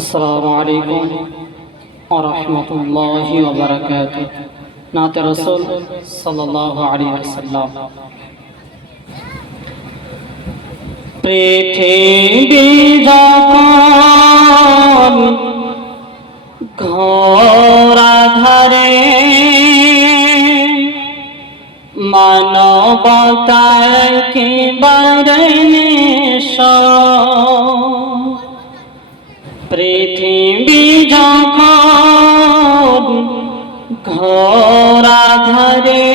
আসসালামু আলাইকুম ওয়া রাহমাতুল্লাহি ওয়া বারাকাতুহু। নাতে রাসূল সাল্লাল্লাহু আলাইহি ওয়াসাল্লাম। পৃথিবী যখন ঘোর আঁধারে মানবতা একেবারে নিঃস্ব, পৃথিবী যখন ঘোর আঁধারে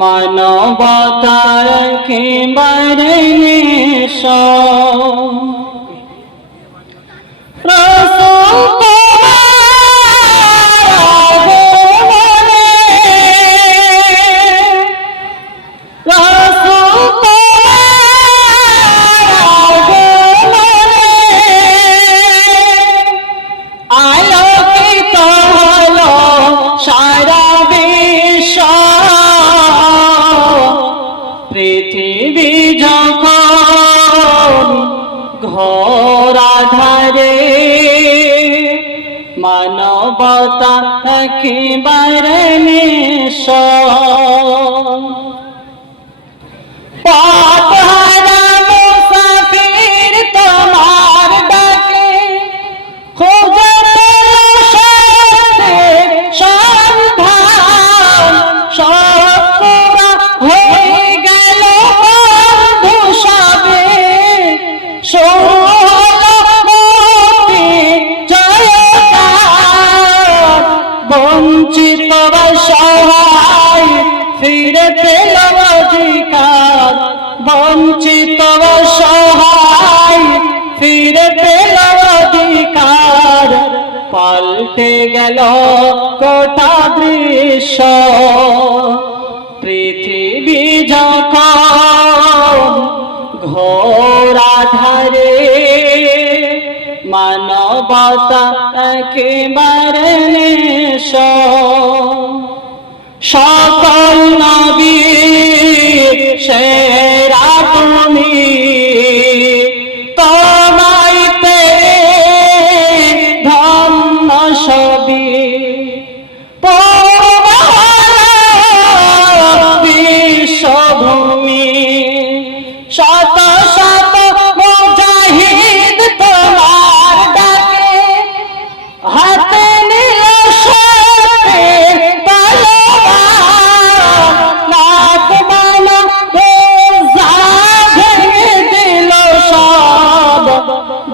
মানবতা একেবারে নিঃস্ব, পৃথিবী যখন ঘোর আঁধারে মানবতা একেবারে নিঃস্ব, পথহারা মুসাফির তোমার ডাকে খোঁজে শান্তির সন্ধান, সপুরা হয়ে গেল বন্ধু সবে, শুরু হলো মুক্তি জয়গান, বঞ্চিত সহায় ফিরে পেল অধিকার, বঞ্চিত সহায় ফিরে পেল অধিকার, পাল্টে গেল গোটা দৃশ্য, পৃথিবী যখন ঘোর আঁধারে মানবতা একেবারে নিঃস্ব, সকল নবীর সেরা তুমি, তোমায় পেয়ে ধন্য সবই, বিশ্বভূমি শত শত মুজাহিদ তোমার ডাকে হাতে নিল সত্যের তলোয়ার, লাখ মানা রোজা ভেঙে দিল সব,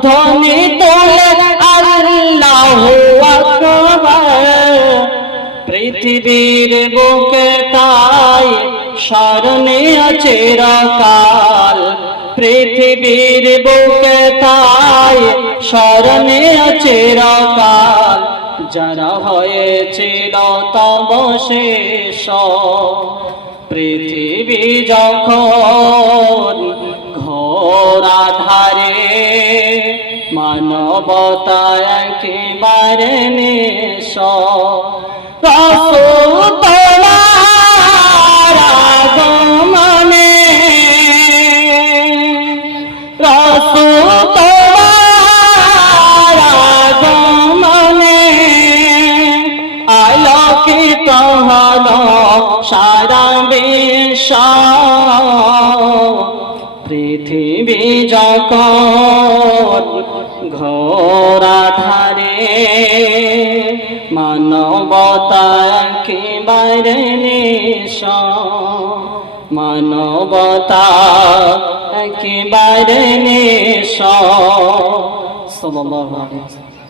ধ্বনি তোলে আল্লাহু আকবার, পৃথিবীর বুকে তাই স্মরণে চিরকাল, পৃথিবীর বুকে তাই স্মরণে চিরকাল, যারা হয়েছিল তব শেষ, পৃথিবী যখন ঘোর আঁধারে মানবতা একেবারে নিঃস্ব, রাসূল তোমার আগমনে, রাসূল তোমার আগমনে আলোকিত হলো সারা বিশ্ব, পৃথিবী যখন ঘোর আঁধারে মানবতা একেবারে নিঃস্ব, মানবতা একেবারে নিঃস্ব। সাল্লাল্লাহু আলাইহি ওয়াসাল্লাম।